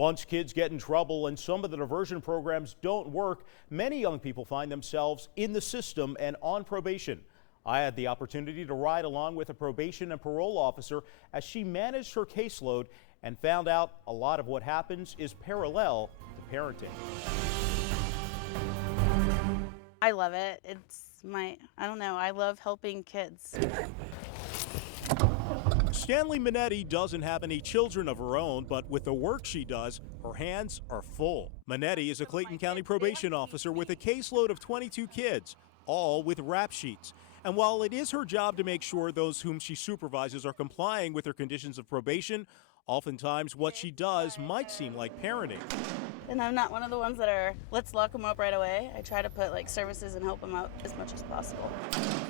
Once kids get in trouble and some of the diversion programs don't work, many young people find themselves in the system and on probation. I had the opportunity to ride along with a probation and parole officer as she managed her caseload and found out a lot of what happens is parallel to parenting. I love it. I don't know, I love helping kids. Stanley Minetti doesn't have any children of her own, but with the work she does, her hands are full. Minetti is a Clayton County probation officer with a caseload of 22 kids, all with rap sheets. And while it is her job to make sure those whom she supervises are complying with their conditions of probation, oftentimes what she does might seem like parenting. And I'm not one of the ones that are, let's lock them up right away. I try to put services and help them out as much as possible.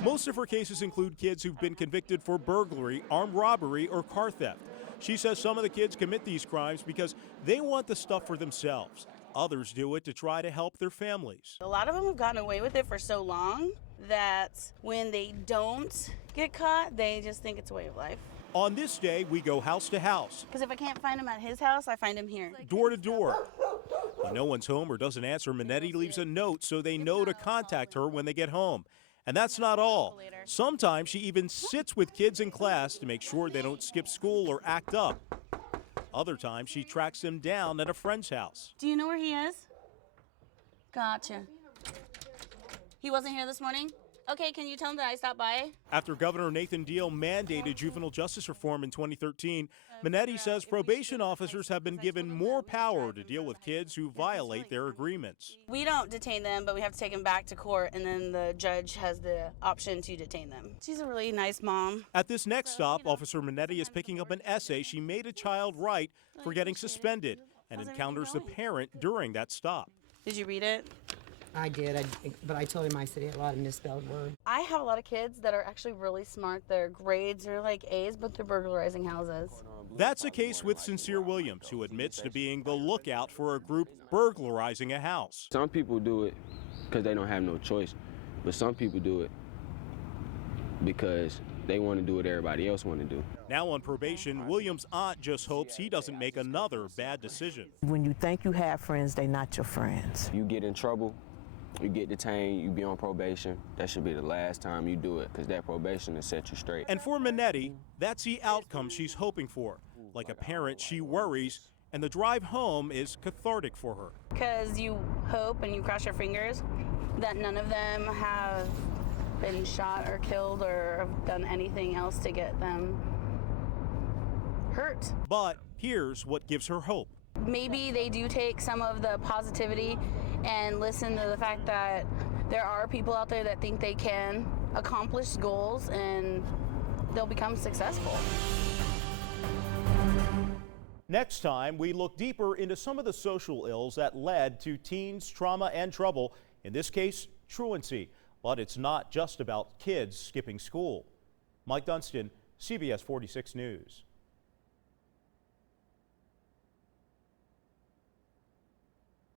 Most of her cases include kids who've been convicted for burglary, armed robbery, or car theft. She says some of the kids commit these crimes because they want the stuff for themselves. Others do it to try to help their families. A lot of them have gotten away with it for so long that when they don't get caught, they just think it's a way of life. On this day, we go house to house. Because if I can't find him at his house, I find him here. Door to door. When no one's home or doesn't answer, Minetti leaves a note so they know to contact her when they get home. And that's not all. Sometimes she even sits with kids in class to make sure they don't skip school or act up. Other times she tracks them down at a friend's house. Do you know where he is? Gotcha. He wasn't here this morning? Okay, can you tell him that I stopped by? After Governor Nathan Deal mandated juvenile justice reform in 2013, Minetti says probation officers have been given more power to deal with kids who violate their agreements. We don't detain them, but we have to take them back to court, and then the judge has the option to detain them. She's a really nice mom. At this next stop, Officer Minetti is picking up an essay she made a child write for getting suspended and encounters the parent during that stop. Did you read it? I did, but I told him I said a lot of misspelled words. I have a lot of kids that are actually really smart. Their grades are like A's, but they're burglarizing houses. That's a case with Sincere Williams, who admits to being the lookout for a group burglarizing a house. Some people do it because they don't have no choice, but some people do it because they want to do what everybody else want to do. Now on probation, Williams' aunt just hopes he doesn't make another bad decision. When you think you have friends, they're not your friends. You get in trouble, you get detained, you be on probation. That should be the last time you do it because that probation will set you straight. And for Minetti, that's the outcome she's hoping for. Like a parent, she worries, and the drive home is cathartic for her. Because you hope and you cross your fingers that none of them have been shot or killed or have done anything else to get them hurt. But here's what gives her hope. Maybe they do take some of the positivity and listen to the fact that there are people out there that think they can accomplish goals and they'll become successful. Next time, we look deeper into some of the social ills that led to teens' trauma and trouble, in this case, truancy. But it's not just about kids skipping school. Mike Dunstan, CBS 46 News.